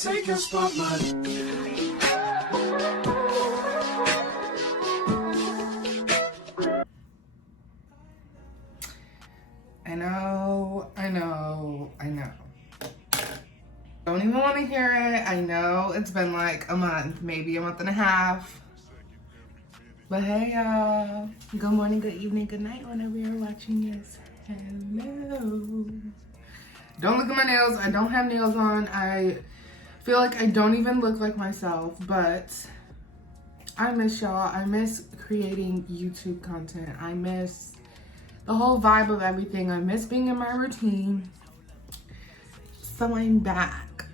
take your spotlight. I know. Don't even want to hear it. I know it's been like a month, maybe a month and a half. But hey y'all. Good morning, good evening, good night whenever you're watching this. Hello. Don't look at my nails. I don't have nails on. I feel like I don't even look like myself, but I miss y'all. I miss creating YouTube content. I miss the whole vibe of everything. I miss being in my routine. So I'm back.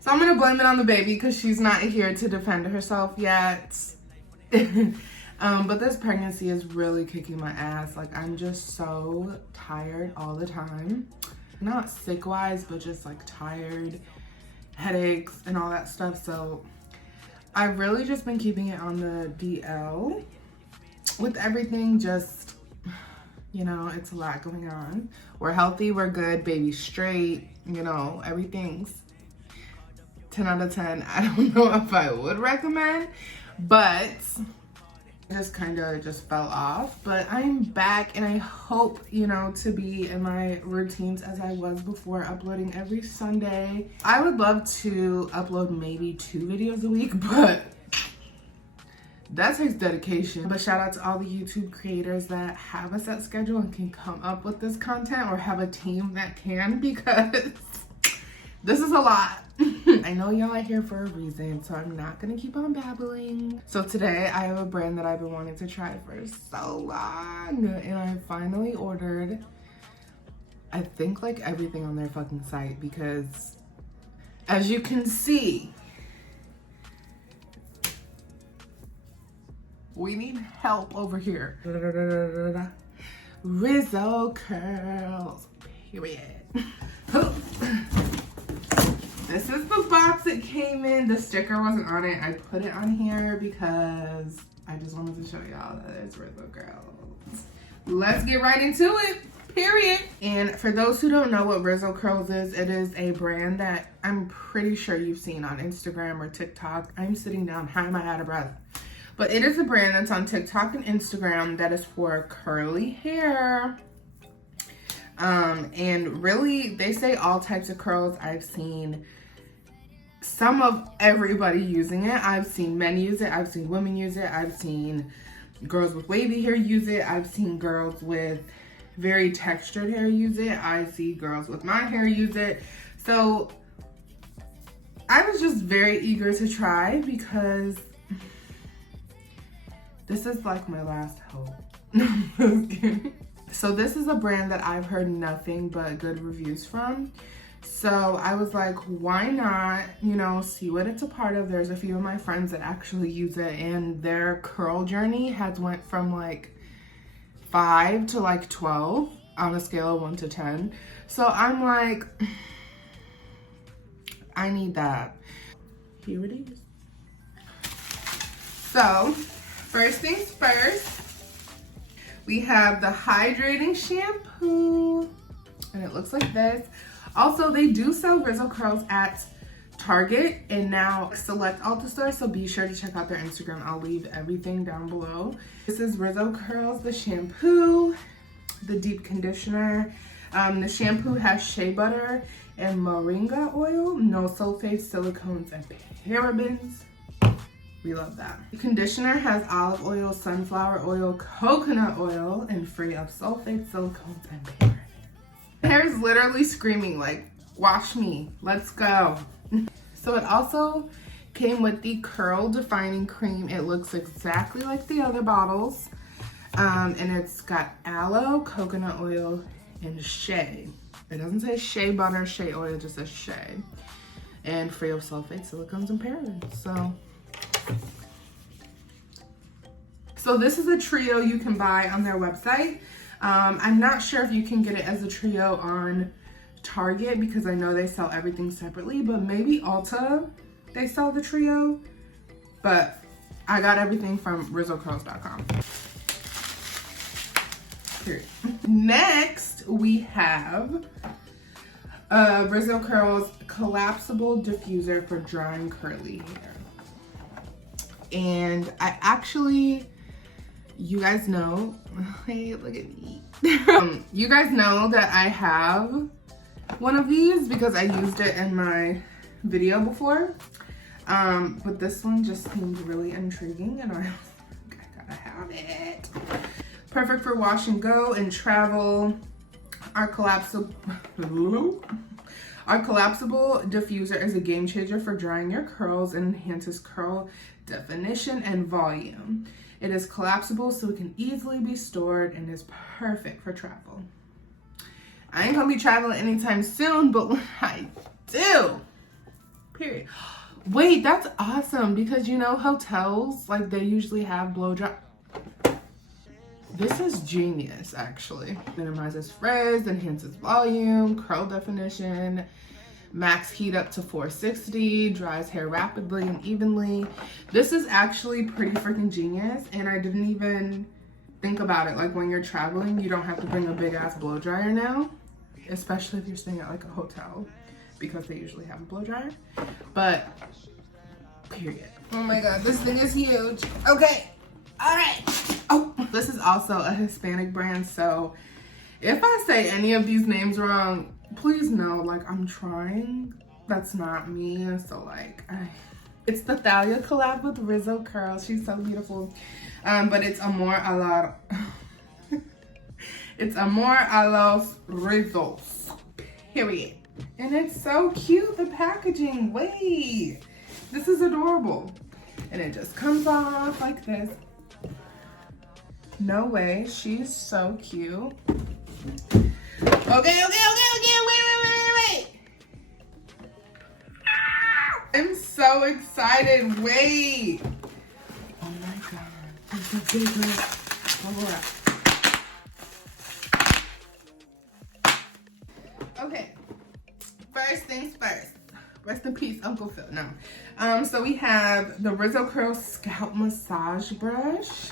So I'm gonna blame it on the baby because she's not here to defend herself yet. But this pregnancy is really kicking my ass. Like, I'm just so tired all the time. Not sick wise, but just like tired, headaches and all that stuff. So I've really just been keeping it on the DL with everything. Just, you know, it's a lot going on. We're healthy, we're good, baby's straight, you know, everything's 10 out of 10. I don't know if I would recommend, but I just kind of just fell off. But I'm back and I hope, you know, to be in my routines as I was before, uploading every Sunday. I would love to upload maybe 2 videos a week, but that takes dedication. But shout out to all the YouTube creators that have a set schedule and can come up with this content, or have a team that can, because this is a lot. I know y'all are here for a reason, so I'm not gonna keep on babbling. So today I have a brand that I've been wanting to try for so long, and I finally ordered, I think, like everything on their fucking site, because as you can see, we need help over here. Rizo Curls, period. This is the box it came in. The sticker wasn't on it. I put it on here because I just wanted to show y'all that it's Rizo Curls. Let's get right into it, period. And for those who don't know what Rizo Curls is, it is a brand that I'm pretty sure you've seen on Instagram or TikTok. I'm sitting down high, I'm out of breath. But it is a brand that's on TikTok and Instagram that is for curly hair. And really, they say all types of curls. I've seen some of everybody using it. I've seen men use it. I've seen women use it. I've seen girls with wavy hair use it. I've seen girls with very textured hair use it. I see girls with my hair use it. So I was just very eager to try because this is like my last hope. So this is a brand that I've heard nothing but good reviews from. So I was like, why not, you know, see what it's a part of. There's a few of my friends that actually use it, and their curl journey has went from like 5 to like 12 on a scale of 1 to 10. So I'm like, I need that. Here it is. So first things first, we have the hydrating shampoo, and it looks like this. Also, they do sell Rizo Curls at Target and now select Ulta stores, so be sure to check out their Instagram. I'll leave everything down below. This is Rizo Curls, the shampoo, the deep conditioner. The shampoo has shea butter and moringa oil, no sulfates, silicones, and parabens. We love that. The conditioner has olive oil, sunflower oil, coconut oil, and free of sulfates, silicones, and parabens. The hair is literally screaming like, wash me, let's go. So it also came with the curl defining cream. It looks exactly like the other bottles. And it's got aloe, coconut oil, and shea. It doesn't say shea butter, shea oil, it just says shea. And free of sulfates, silicones, and parabens. So this is a trio you can buy on their website. I'm not sure if you can get it as a trio on Target because I know they sell everything separately, but maybe Ulta, they sell the trio. But I got everything from rizocurls.com. Period. Next, we have Rizo Curls collapsible diffuser for drying curly hair. And I actually, you guys know, hey, look at me. You guys know that I have one of these because I used it in my video before. But this one just seemed really intriguing and I was like, I gotta have it. Perfect for wash and go and travel. Our collapsible diffuser is a game changer for drying your curls and enhances curl definition and volume. It is collapsible so it can easily be stored and is perfect for travel. I ain't gonna be traveling anytime soon, but when I do, period. Wait, that's awesome because you know hotels, like they usually have blow dry. This is genius, actually. Minimizes frizz, enhances volume, curl definition, max heat up to 460, dries hair rapidly and evenly. This is actually pretty freaking genius, and I didn't even think about it. Like when you're traveling, you don't have to bring a big ass blow dryer now, especially if you're staying at like a hotel because they usually have a blow dryer. But period. Oh my god, this thing is huge. Okay. All right. Oh, this is also a Hispanic brand, so if I say any of these names wrong, please know, like, I'm trying. That's not me. So, like, it's the Thalia collab with Rizo Curls. She's so beautiful. But it's Amor a la... it's Amor a los Rizos. Period. And it's so cute, the packaging. Wait. This is adorable. And it just comes off like this. No way, she's so cute. Okay, wait. I'm so excited, wait. Oh my god, it's a big one. Okay, first things first. Rest in peace, Uncle Phil. No. So we have the Rizo Curls Scalp Massage Brush.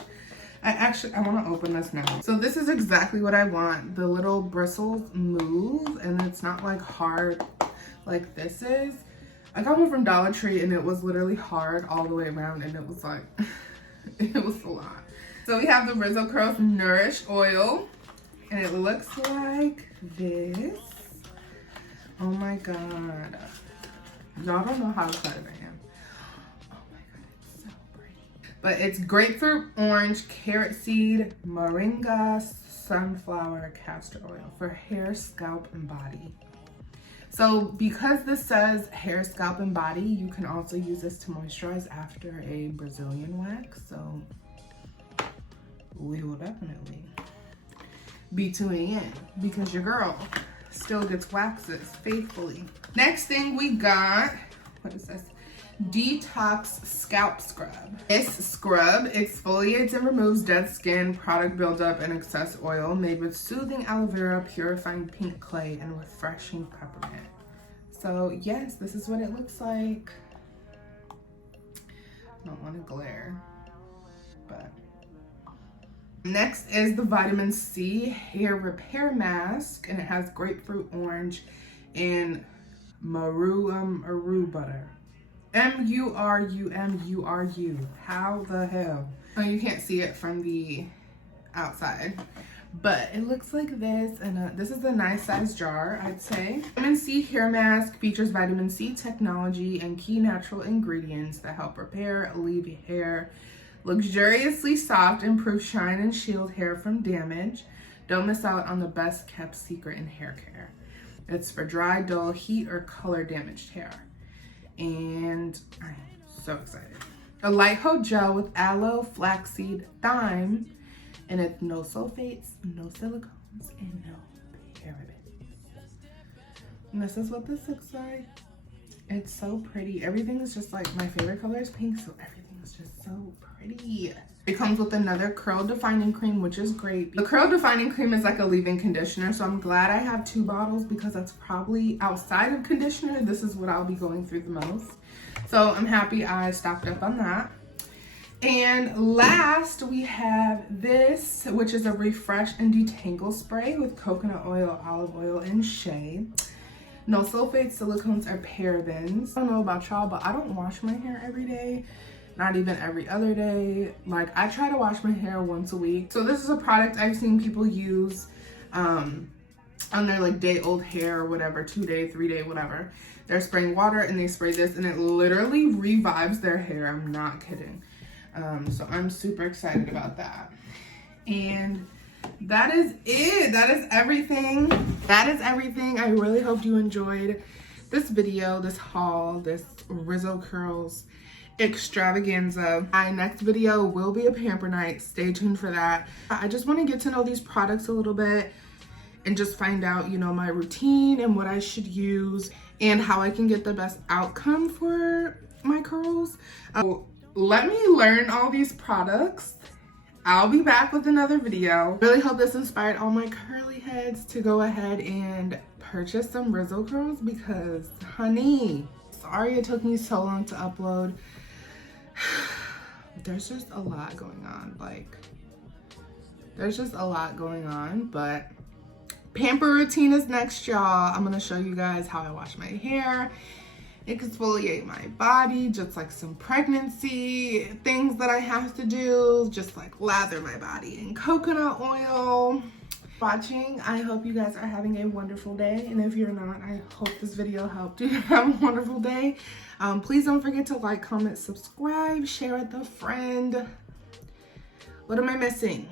I want to open this now. So this is exactly what I want. The little bristles move and it's not like hard like this is. I got one from Dollar Tree and it was literally hard all the way around and it was like, it was a lot. So we have the Rizo Curls Nourish Oil and it looks like this. Oh my god. Y'all don't know how excited I am. But it's grapefruit, orange, carrot seed, moringa, sunflower, castor oil for hair, scalp, and body. So because this says hair, scalp, and body, you can also use this to moisturize after a Brazilian wax. So we will definitely be tuning in because your girl still gets waxes faithfully. Next thing we got, what is this? Detox Scalp Scrub. This scrub exfoliates and removes dead skin, product buildup, and excess oil made with soothing aloe vera, purifying pink clay, and refreshing peppermint. So yes, this is what it looks like. I don't want to glare, but. Next is the Vitamin C Hair Repair Mask, and it has grapefruit, orange, and maru butter. M-U-R-U-M-U-R-U. How the hell? Oh, you can't see it from the outside, but it looks like this, and this is a nice size jar, I'd say. Vitamin C Hair Mask features vitamin C technology and key natural ingredients that help repair, leave hair luxuriously soft, improve shine, and shield hair from damage. Don't miss out on the best kept secret in hair care. It's for dry, dull, heat, or color damaged hair. And I'm so excited. A light hold gel with aloe, flaxseed, thyme, and it's no sulfates, no silicones, and no parabens. And this is what this looks like. It's so pretty. Everything is just like, my favorite color is pink, so everything is just so pretty. It comes with another curl defining cream, which is great. The curl defining cream is like a leave-in conditioner, so I'm glad I have 2 bottles because that's probably, outside of conditioner, this is what I'll be going through the most. So I'm happy I stocked up on that. And last, we have this, which is a refresh and detangle spray with coconut oil, olive oil, and shea. No sulfates, silicones, or parabens. I don't know about y'all, but I don't wash my hair every day. Not even every other day. Like, I try to wash my hair once a week. So this is a product I've seen people use on their like day old hair or whatever, 2 day, 3 day, whatever. They're spraying water and they spray this and it literally revives their hair. I'm not kidding. So I'm super excited about that. And that is it. That is everything. That is everything. I really hope you enjoyed this video, this haul, this Rizo Curls extravaganza. My next video will be a pamper night. Stay tuned for that. I just want to get to know these products a little bit and just find out, you know, my routine and what I should use and how I can get the best outcome for my curls. Let me learn all these products. I'll be back with another video. Really hope this inspired all my curly heads to go ahead and purchase some Rizo Curls because, honey, sorry it took me so long to upload. There's just a lot going on. Like, there's just a lot going on, but pamper routine is next, y'all. I'm gonna show you guys how I wash my hair, exfoliate my body, just like some pregnancy things that I have to do, just like lather my body in coconut oil. Watching, I hope you guys are having a wonderful day, and if you're not, I hope this video helped you have a wonderful day. Please don't forget to like, comment, subscribe, share with a friend. What am I missing?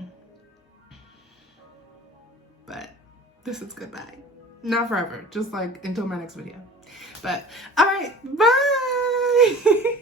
But this is goodbye. Not forever, just like until my next video. But all right, bye.